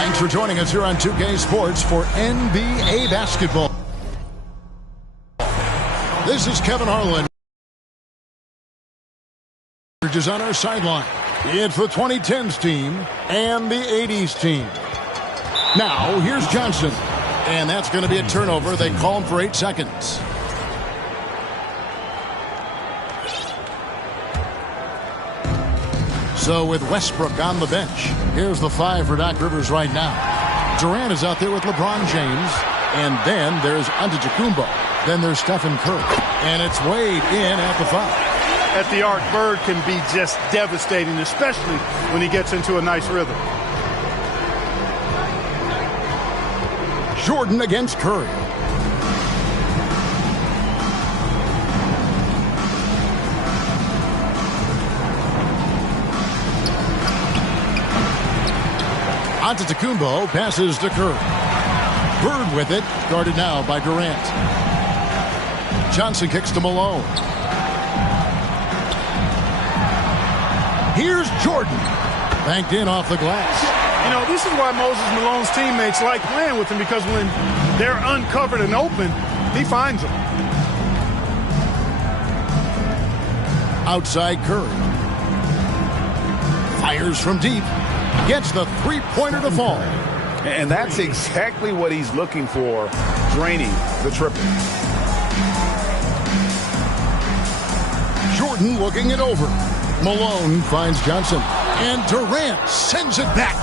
Thanks for joining us here on 2K Sports for NBA basketball. This is Kevin Harlan. Is on our sideline. It's the 2010s team and the 80s team. Now, here's Johnson. And that's going to be a turnover. They call him for 8 seconds. So with Westbrook on the bench, here's the 5 for Doc Rivers right now. Durant is out there with LeBron James. And then there's Antetokounmpo. Then there's Stephen Curry. And it's Wade in at the 5. At the arc, Bird can be just devastating, especially when he gets into a nice rhythm. Jordan against Curry. Antetokounmpo passes to Curry. Bird with it, guarded now by Durant. Johnson kicks to Malone. Here's Jordan. Banked in off the glass. You know, this is why Moses Malone's teammates like playing with him, because when they're uncovered and open, he finds them. Outside Curry. Fires from deep. Gets the three-pointer to fall. And that's exactly what he's looking for, draining the triple. Jordan looking it over. Malone finds Johnson. And Durant sends it back.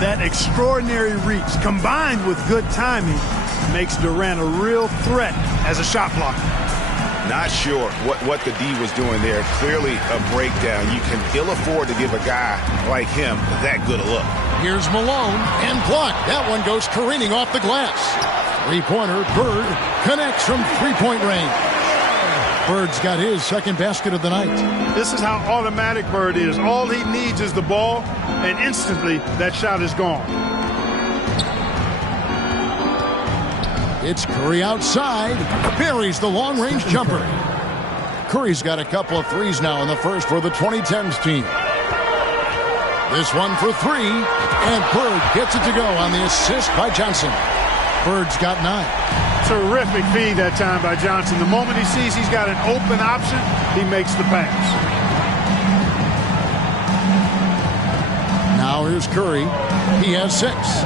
That extraordinary reach combined with good timing makes Durant a real threat as a shot blocker. Not sure what the D was doing there. Clearly a breakdown. You can ill afford to give a guy like him that good a look. Here's Malone and blocked. That one goes careening off the glass. Three-pointer, Bird connects from three-point range. Bird's got his second basket of the night. This is how automatic Bird is. All he needs is the ball, and instantly that shot is gone. It's Curry outside. Buries the long-range jumper. Curry's got a couple of threes now in the first for the 2010s team. This one for 3, and Bird gets it to go on the assist by Johnson. Bird's got 9. Terrific feed that time by Johnson. The moment he sees he's got an open option, he makes the pass. Now here's Curry. He has 6.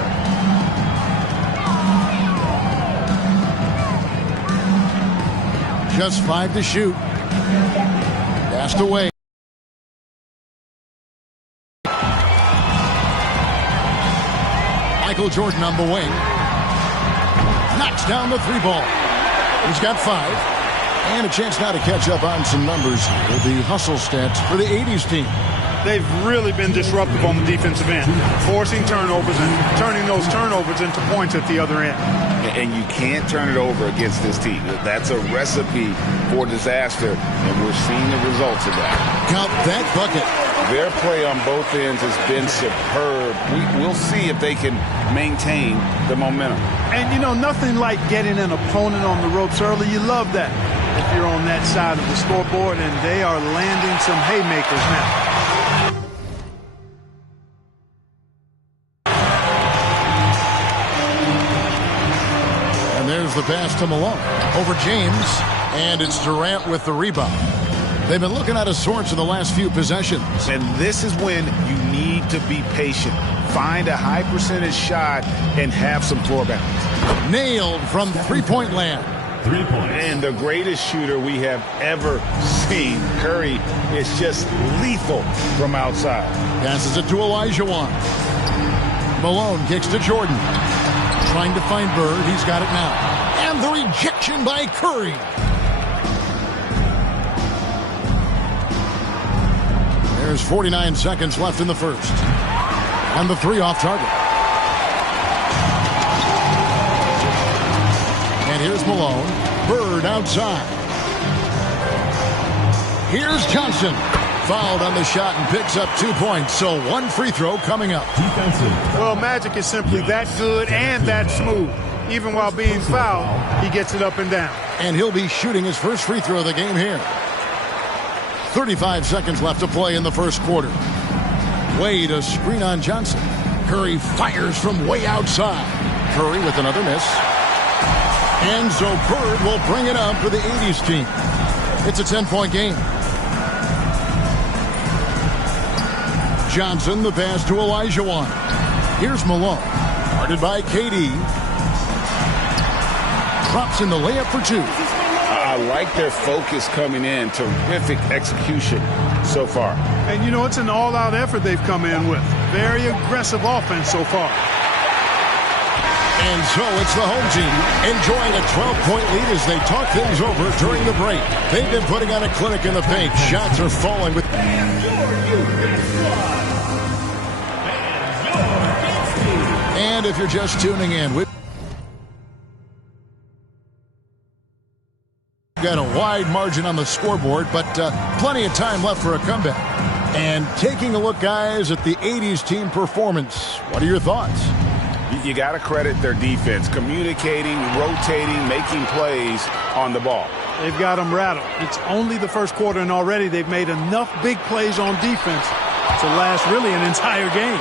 Just 5 to shoot. Passed away. Michael Jordan on the wing. Knocks down the 3 ball. He's got 5. And a chance now to catch up on some numbers here. The hustle stats for the 80s team. They've really been disruptive on the defensive end, forcing turnovers and turning those turnovers into points at the other end. And you can't turn it over against this team. That's a recipe for disaster, and we're seeing the results of that. Count that bucket. Their play on both ends has been superb. We'll see if they can maintain the momentum. And, you know, nothing like getting an opponent on the ropes early. You love that if you're on that side of the scoreboard, and they are landing some haymakers now. There's the pass to Malone over James, and it's Durant with the rebound. They've been looking out of sorts in the last few possessions. And this is when you need to be patient. Find a high percentage shot and have some floor balance. Nailed from three-point land. 3 points. And the greatest shooter we have ever seen. Curry is just lethal from outside. Passes it to Olajuwon. Malone kicks to Jordan. Trying to find Bird. He's got it now. And the rejection by Curry. There's 49 seconds left in the first. And the 3 off target. And here's Malone. Bird outside. Here's Johnson. Fouled on the shot and picks up 2 points. So 1 free throw coming up. Defensive. Well, Magic is simply that good and that smooth. Even while being fouled, he gets it up and down. And he'll be shooting his first free throw of the game here. 35 seconds left to play in the first quarter. Wade a screen on Johnson. Curry fires from way outside. Curry with another miss. Enzo Bird will bring it up for the 80s team. It's a 10-point game. Johnson, the pass to Olajuwon. Here's Malone. Guarded by KD. Drops in the layup for two. I like their focus coming in. Terrific execution so far. And, you know, it's an all-out effort they've come in with. Very aggressive offense so far. And so it's the home team enjoying a 12-point lead as they talk things over during the break. They've been putting on a clinic in the paint. Shots are falling with... And if you're just tuning in, we've got a wide margin on the scoreboard, but plenty of time left for a comeback. And taking a look, guys, at the 80s team performance, what are your thoughts? You got to credit their defense, communicating, rotating, making plays on the ball. They've got them rattled. It's only the first quarter, and already they've made enough big plays on defense to last really an entire game.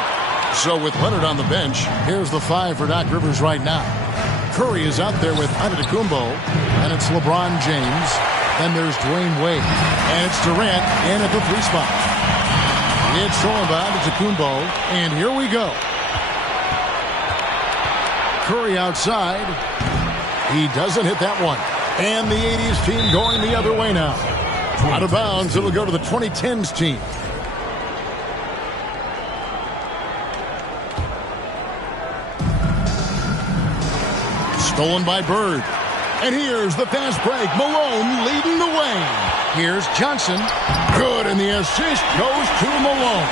So with Leonard on the bench, here's the 5 for Doc Rivers right now. Curry is out there with Antetokounmpo, and it's LeBron James. Then there's Dwayne Wade, and it's Durant in at the 3 spot. It's thrown by Antetokounmpo, and here we go. Curry outside. He doesn't hit that one. And the 80s team going the other way now. Out of bounds, it'll go to the 2010s team. Stolen by Bird. And here's the fast break. Malone leading the way. Here's Johnson. Good, and the assist goes to Malone.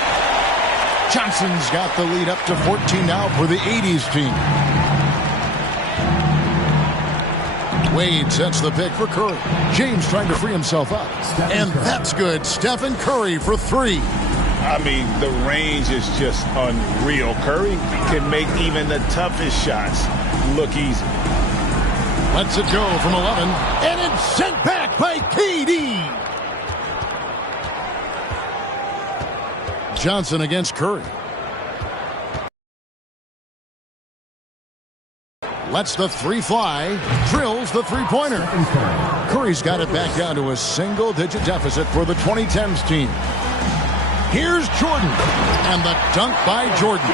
Johnson's got the lead up to 14 now for the 80s team. Wade sets the pick for Curry. James trying to free himself up. And that's good. Stephen Curry for 3. I mean, the range is just unreal. Curry can make even the toughest shots look easy. Lets it go from 11. And it's sent back by KD. Johnson against Curry. Lets the 3 fly. Drills the 3-pointer. Curry's got it back down to a single-digit deficit for the 2010s team. Here's Jordan. And the dunk by Jordan.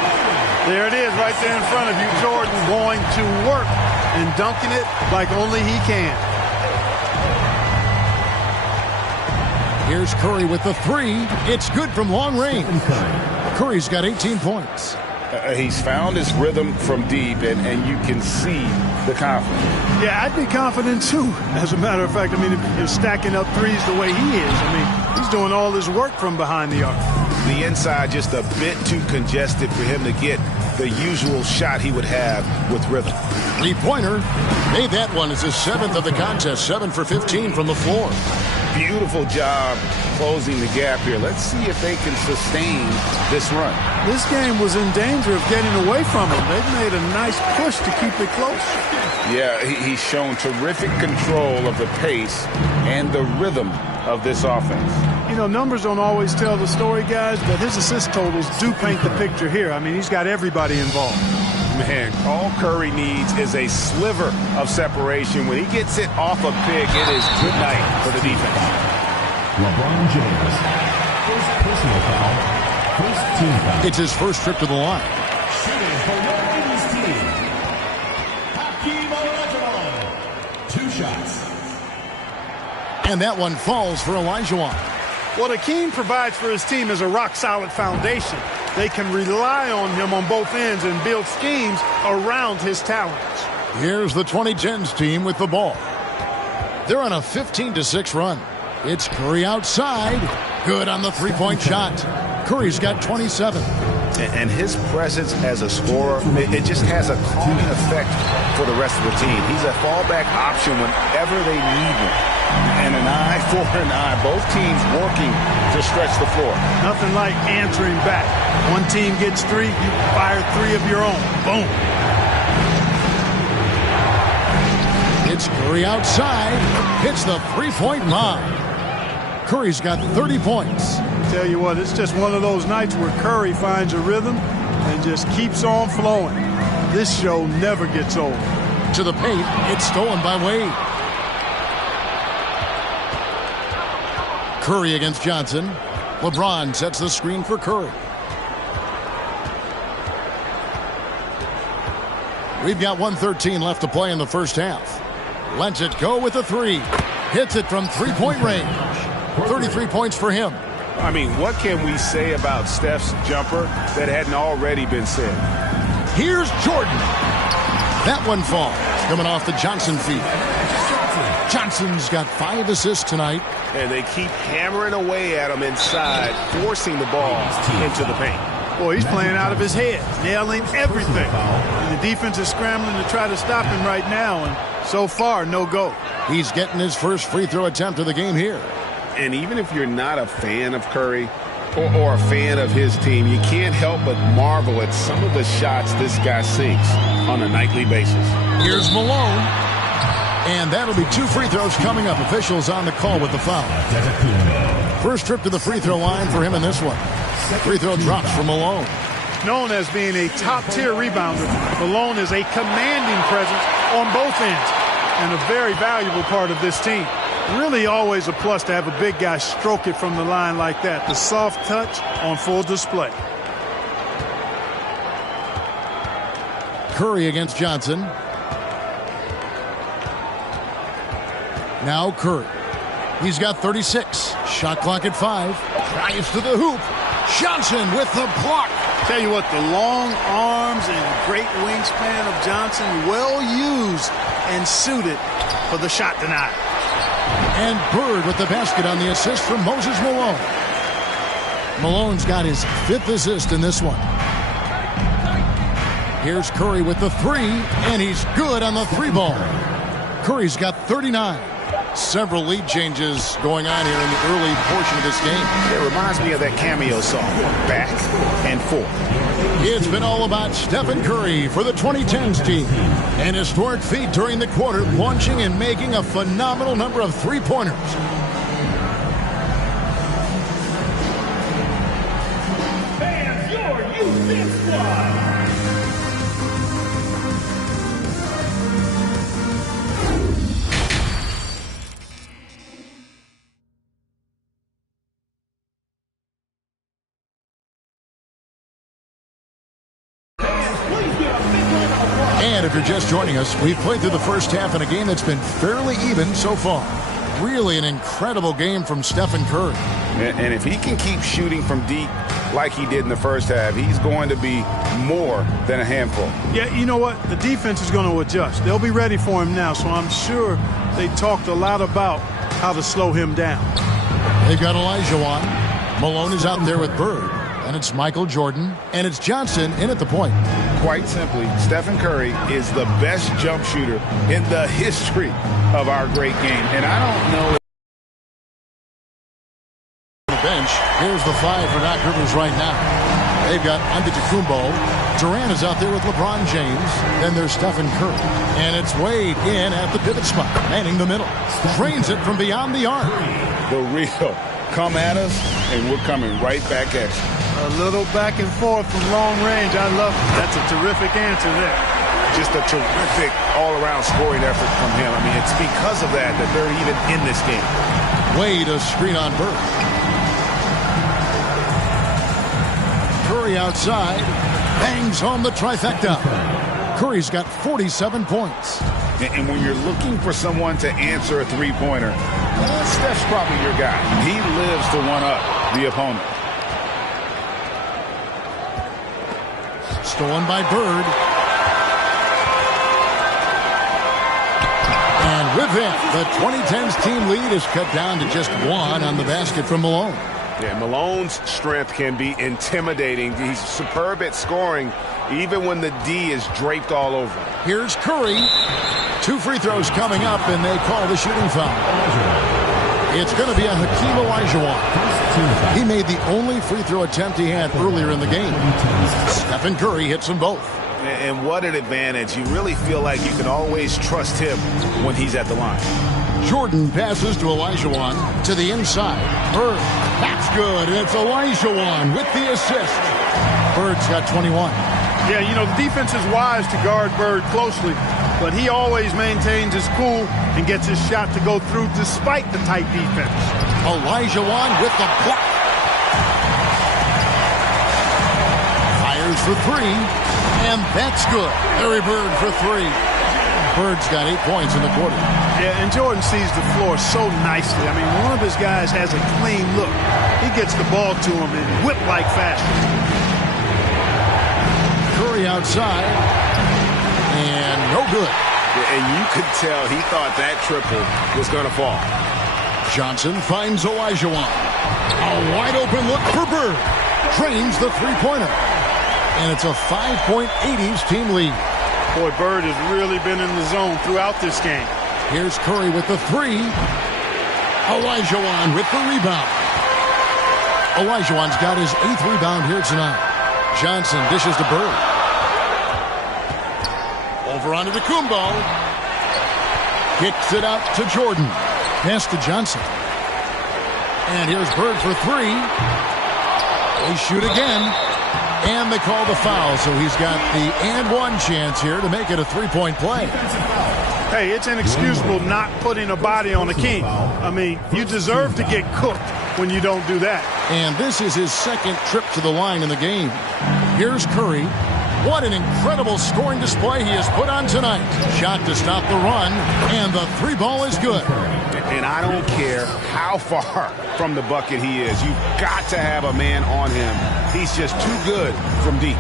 There it is right there in front of you. Jordan going to work and dunking it like only he can. Here's Curry with the 3. It's good from long range. Curry's got 18 points. He's found his rhythm from deep, and you can see the confidence. Yeah, I'd be confident too. As a matter of fact, I mean, if you're stacking up threes the way he is, I mean, he's doing all his work from behind the arc. The inside just a bit too congested for him to get the usual shot he would have with rhythm. 3-pointer. Made that one as his 7th of the contest. 7 for 15 from the floor. Beautiful job closing the gap here. Let's see if they can sustain this run. This game was in danger of getting away from him. They've made a nice push to keep it close. Yeah, he's shown terrific control of the pace and the rhythm of this offense. You know, numbers don't always tell the story, guys, but his assist totals do paint the picture here. I mean, he's got everybody involved. Man, all Curry needs is a sliver of separation. When he gets it off a pick, it is good night for the defense. LeBron James. First personal foul. First team foul. It's his first trip to the line. Shooting for the 80s team. Hakeem Olajuwon. 2 shots. And that one falls for Olajuwon. What Hakeem provides for his team is a rock-solid foundation. They can rely on him on both ends and build schemes around his talents. Here's the 2010s team with the ball. They're on a 15-6 run. It's Curry outside. Good on the 3-point shot. Curry's got 27. And his presence as a scorer, it just has a calming effect for the rest of the team. He's a fallback option whenever they need one. And an eye for an eye. Both teams working to stretch the floor. Nothing like answering back. One team gets 3, you fire 3 of your own. Boom. It's Curry outside. Hits the 3-point line. Curry's got 30 points. Tell you what, it's just one of those nights where Curry finds a rhythm and just keeps on flowing. This show never gets old. To the paint, it's stolen by Wade. Curry against Johnson. LeBron sets the screen for Curry. We've got 1:13 left to play in the first half. Lets it go with a three. Hits it from three-point range. 33 points for him. I mean, what can we say about Steph's jumper that hadn't already been said? Here's Jordan. That one falls, coming off the Johnson feed. Johnson's got 5 assists tonight. And they keep hammering away at him inside, forcing the ball into the paint. Boy, he's playing out of his head, nailing everything. And the defense is scrambling to try to stop him right now, and so far, no go. He's getting his first free throw attempt of the game here. And even if you're not a fan of Curry or a fan of his team, you can't help but marvel at some of the shots this guy sinks on a nightly basis. Here's Malone. And that'll be 2 free throws coming up. Officials on the call with the foul. First trip to the free throw line for him in this one. Free throw drops for Malone. Known as being a top-tier rebounder, Malone is a commanding presence on both ends and a very valuable part of this team. Really always a plus to have a big guy stroke it from the line like that. The soft touch on full display. Curry against Johnson. Now Curry. He's got 36. Shot clock at 5. Drives to the hoop. Johnson with the block. Tell you what, the long arms and great wingspan of Johnson, well used and suited for the shot tonight. And Bird with the basket on the assist from Moses Malone. Malone's got his 5th assist in this one. Here's Curry with the 3, and he's good on the 3 ball. Curry's got 39. Several lead changes going on here in the early portion of this game. It reminds me of that cameo song, Back and Forth. It's been all about Stephen Curry for the 2010s team. An historic feat during the quarter, launching and making a phenomenal number of three-pointers. Fans, your youth squad. And if you're just joining us, we've played through the first half in a game that's been fairly even so far. Really an incredible game from Stephen Curry. And if he can keep shooting from deep like he did in the first half, he's going to be more than a handful. Yeah, you know what? The defense is going to adjust. They'll be ready for him now, so I'm sure they talked a lot about how to slow him down. They've got Olajuwon. Malone is out there with Bird. And it's Michael Jordan. And it's Johnson in at the point. Quite simply, Stephen Curry is the best jump shooter in the history of our great game. And I don't know. The bench. Here's the 5 for Doc Rivers right now. They've got Antetokounmpo. Durant is out there with LeBron James. Then there's Stephen Curry. And it's Wade in at the pivot spot, manning the middle. Drains it from beyond the arc. The real come at us, and we're coming right back at you. A little back and forth from long range. I love it. That's a terrific answer there. Just a terrific all-around scoring effort from him. I mean, it's because of that they're even in this game. Wade a screen on Bird. Curry outside. Bangs home the trifecta. Curry's got 47 points. And when you're looking for someone to answer a three-pointer, Steph's probably your guy. He lives to one-up the opponent. Stolen by Bird. And with it, the 2010s team lead is cut down to just 1 on the basket from Malone. Yeah, Malone's strength can be intimidating. He's superb at scoring, even when the D is draped all over. Here's Curry. 2 free throws coming up, and they call the shooting foul. It's going to be a Hakeem Olajuwon. He made the only free throw attempt he had earlier in the game. Stephen Curry hits them both. And what an advantage. You really feel like you can always trust him when he's at the line. Jordan passes to Olajuwon to the inside. Bird, that's good, and it's Olajuwon with the assist. Bird's got 21. Yeah, you know, the defense is wise to guard Bird closely, but he always maintains his cool and gets his shot to go through despite the tight defense. Olajuwon with the block. Fires for three, and that's good. Larry Bird for three. Bird's got 8 points in the quarter. Yeah, and Jordan sees the floor so nicely. I mean, one of his guys has a clean look. He gets the ball to him in whip-like fashion. Curry outside, and no good. Yeah, and you could tell he thought that triple was going to fall. Johnson finds Olajuwon. A wide-open look for Bird. Drains the three-pointer. And it's a 5-point 80s team lead. Boy, Bird has really been in the zone throughout this game. Here's Curry with the three. Olajuwon with the rebound. Olajuwon's got his 8th rebound here tonight. Johnson dishes to Bird. Over onto Kumbo. Kicks it out to Jordan. Pass to Johnson. And here's Bird for three. They shoot again. And they call the foul, so he's got the and one chance here to make it a three-point play. Hey, it's inexcusable not putting a body on a king. I mean, you deserve to get cooked when you don't do that. And this is his 2nd trip to the line in the game. Here's Curry. What an incredible scoring display he has put on tonight. Shot to stop the run, and the three ball is good. And I don't care how far from the bucket he is. You've got to have a man on him. He's just too good from deep.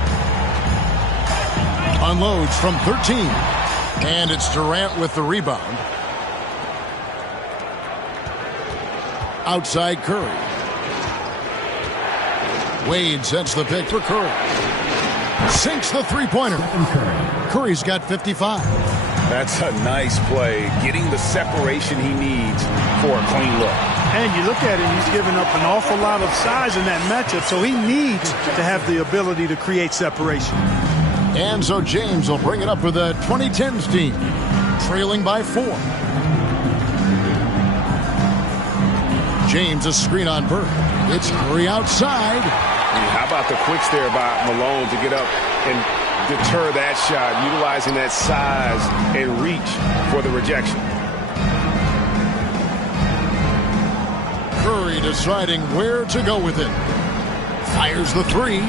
Unloads from 13. And it's Durant with the rebound. Outside Curry. Wade sets the pick for Curry. Sinks the three-pointer. Curry's got 55. That's a nice play, getting the separation he needs for a clean look. And you look at him, he's given up an awful lot of size in that matchup, so he needs to have the ability to create separation. And so James will bring it up for the 2010s team, trailing by 4. James a screen on Bird. It's Curry outside. How about the quicks there by Malone to get up and deter that shot, utilizing that size and reach for the rejection. Curry deciding where to go with it. Fires the three.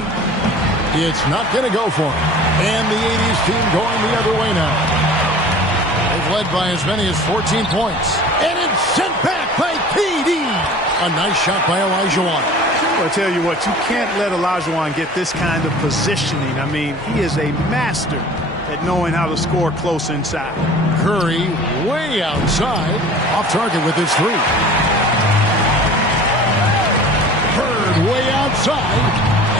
It's not going to go for him. And the 80s team going the other way now. They've led by as many as 14 points. And it's sent back by KD. A nice shot by Olajuwon. I'll tell you what, you can't let Olajuwon get this kind of positioning. I mean, he is a master at knowing how to score close inside. Curry way outside, off target with his three. Bird way outside,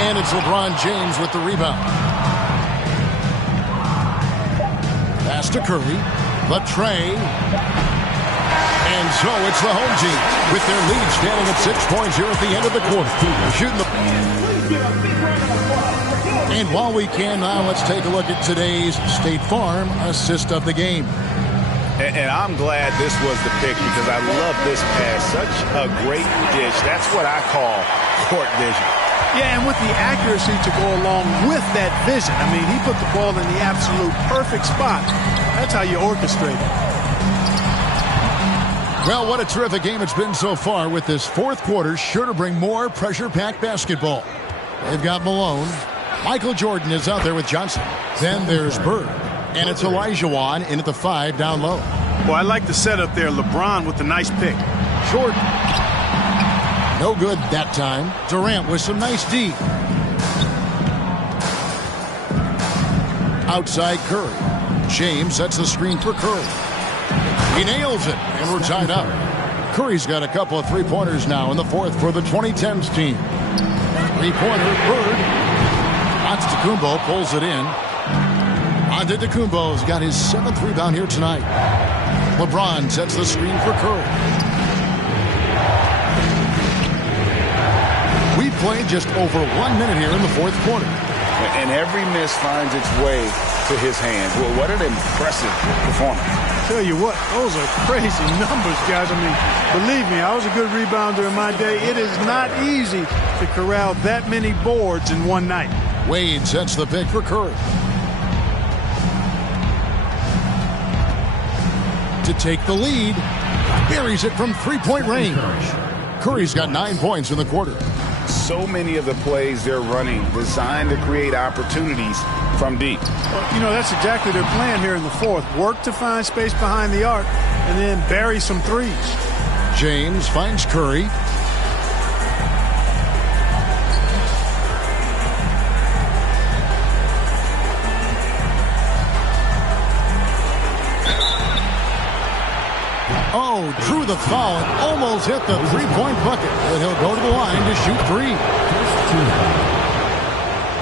and it's LeBron James with the rebound. Pass to Curry, Latrey. And so it's the home team with their lead standing at 6 points here at the end of the quarter. Shooting the... And while we can now, let's take a look at today's State Farm assist of the game. And I'm glad this was the pick because I love this pass. Such a great dish. That's what I call court vision. Yeah, and with the accuracy to go along with that vision. I mean, he put the ball in the absolute perfect spot. That's how you orchestrate it. Well, what a terrific game it's been so far with this 4th quarter. Sure to bring more pressure-packed basketball. They've got Malone. Michael Jordan is out there with Johnson. Then there's Bird. And it's Olajuwon in at the 5 down low. Boy, I like the setup there. LeBron with the nice pick. Jordan. No good that time. Durant with some nice D. Outside Curry. James sets the screen for Curry. He nails it, and we're tied up. Curry's got a couple of three-pointers now in the 4th for the 2010s team. Three-pointer, Bird. Antetokounmpo pulls it in. Antetokounmpo's got his 7th rebound here tonight. LeBron sets the screen for Curry. We played just over 1 minute here in the 4th quarter. And every miss finds its way to his hands. Well, what an impressive performance. Tell you what, those are crazy numbers, guys. I mean, believe me, I was a good rebounder in my day. It is not easy to corral that many boards in one night. Wade sets the pick for Curry. To take the lead. Buries it from three-point range. Curry's got 9 points in the quarter. So many of the plays they're running designed to create opportunities from deep. Well, you know, that's exactly their plan here in the fourth. Work to find space behind the arc and then bury some threes. James finds Curry. Oh, drew the foul and almost hit the three-point bucket. But he'll go to the line to shoot three.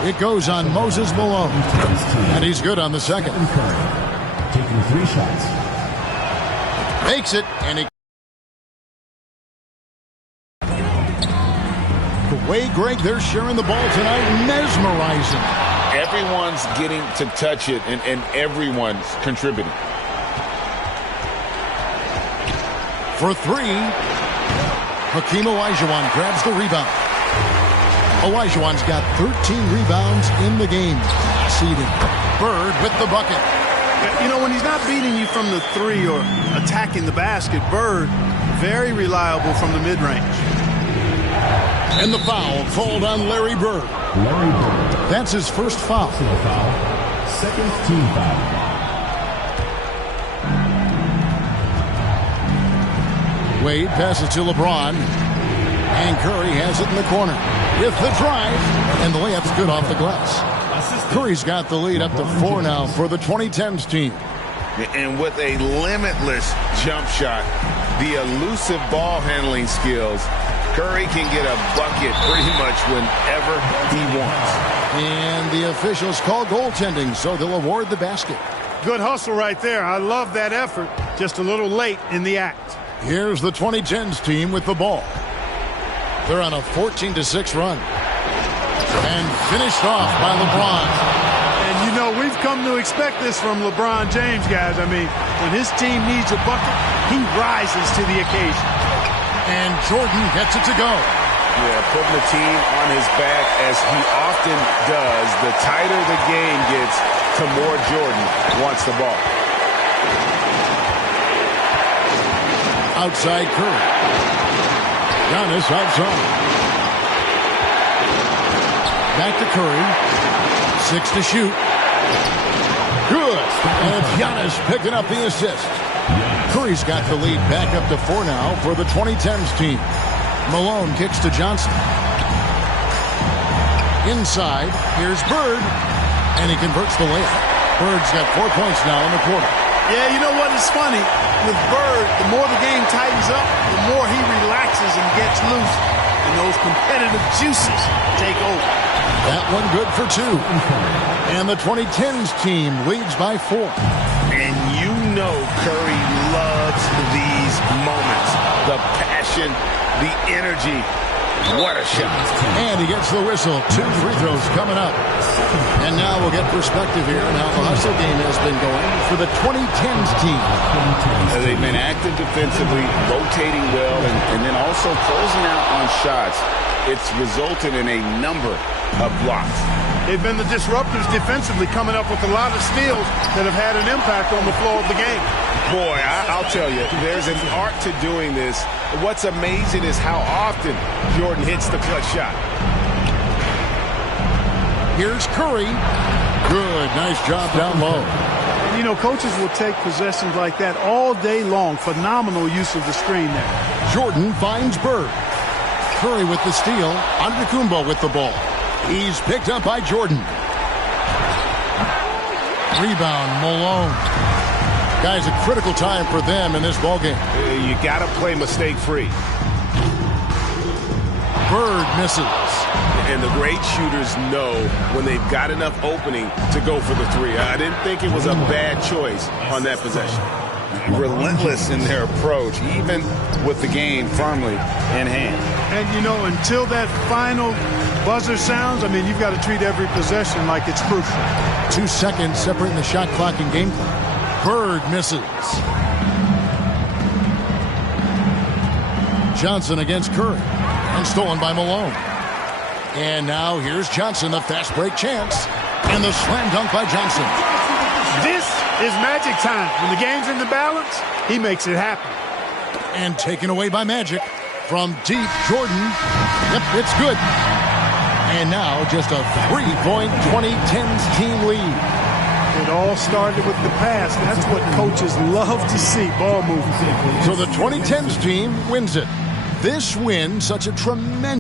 It goes on Moses Malone. And he's good on the second. Taking 3 shots. Makes it, and he... The way, Greg, they're sharing the ball tonight, mesmerizing. Everyone's getting to touch it, and everyone's contributing. For three, Hakeem Olajuwon grabs the rebound. Olajuwon's got 13 rebounds in the game. Seeding. Bird with the bucket. You know, when he's not beating you from the three or attacking the basket, Bird, very reliable from the mid-range. And the foul called on Larry Bird. Larry Bird. That's his first foul. Personal foul. Second team foul. Wade passes to LeBron. And Curry has it in the corner. With the drive. And the layup's good off the glass. Curry's got the lead up to 4 now for the 2010s team. And with a limitless jump shot, the elusive ball handling skills, Curry can get a bucket pretty much whenever he wants. And the officials call goaltending, so they'll award the basket. Good hustle right there. I love that effort. Just a little late in the act. Here's the 2010s team with the ball. They're on a 14-6 run. And finished off by LeBron. And, you know, we've come to expect this from LeBron James, guys. I mean, when his team needs a bucket, he rises to the occasion. And Jordan gets it to go. Yeah, putting the team on his back as he often does. The tighter the game gets, the more Jordan wants the ball. Outside Curry. Giannis outside. Back to Curry. 6 to shoot. Good. And Giannis picking up the assist. Curry's got the lead back up to 4 now for the 2010s team. Malone kicks to Johnson. Inside, here's Bird. And he converts the layup. Bird's got 4 points now in the quarter. Yeah, you know what is funny? With Bird, the more the game tightens up, the more he relaxes and gets loose. And those competitive juices take over. That one good for 2. And the 2010s team leads by 4. And you know Curry loves these moments. The passion, the energy. What a shot. And he gets the whistle. 2 free throws coming up. And now we'll get perspective here on how the hustle game has been going for the 2010s team. They've been active defensively, rotating well, and then also closing out on shots. It's resulted in a number of blocks. They've been the disruptors defensively, coming up with a lot of steals that have had an impact on the flow of the game. Boy, I'll tell you, there's an art to doing this. What's amazing is how often Jordan hits the clutch shot. Here's Curry. Good. Nice job down low. And, you know, coaches will take possessions like that all day long. Phenomenal use of the screen there. Jordan finds Bird. Curry with the steal. Antetokounmpo with the ball. He's picked up by Jordan. Rebound, Malone. Guys, a critical time for them in this ballgame. You got to play mistake-free. Bird misses. And the great shooters know when they've got enough opening to go for the three. I didn't think it was a bad choice on that possession. Relentless in their approach, even with the game firmly in hand. And, you know, until that final buzzer sounds, I mean, you've got to treat every possession like it's crucial. 2 seconds separating the shot clock and game clock. Bird misses. Johnson against Curry. And stolen by Malone. And now here's Johnson, the fast break chance. And the slam dunk by Johnson. This is magic time. When the game's in the balance, he makes it happen. And taken away by Magic. From deep, Jordan. Yep, it's good. And now just a 3-point 2010s team lead. It all started with the pass. That's what coaches love to see, ball movement. So the 2010s team wins it. This win, such a tremendous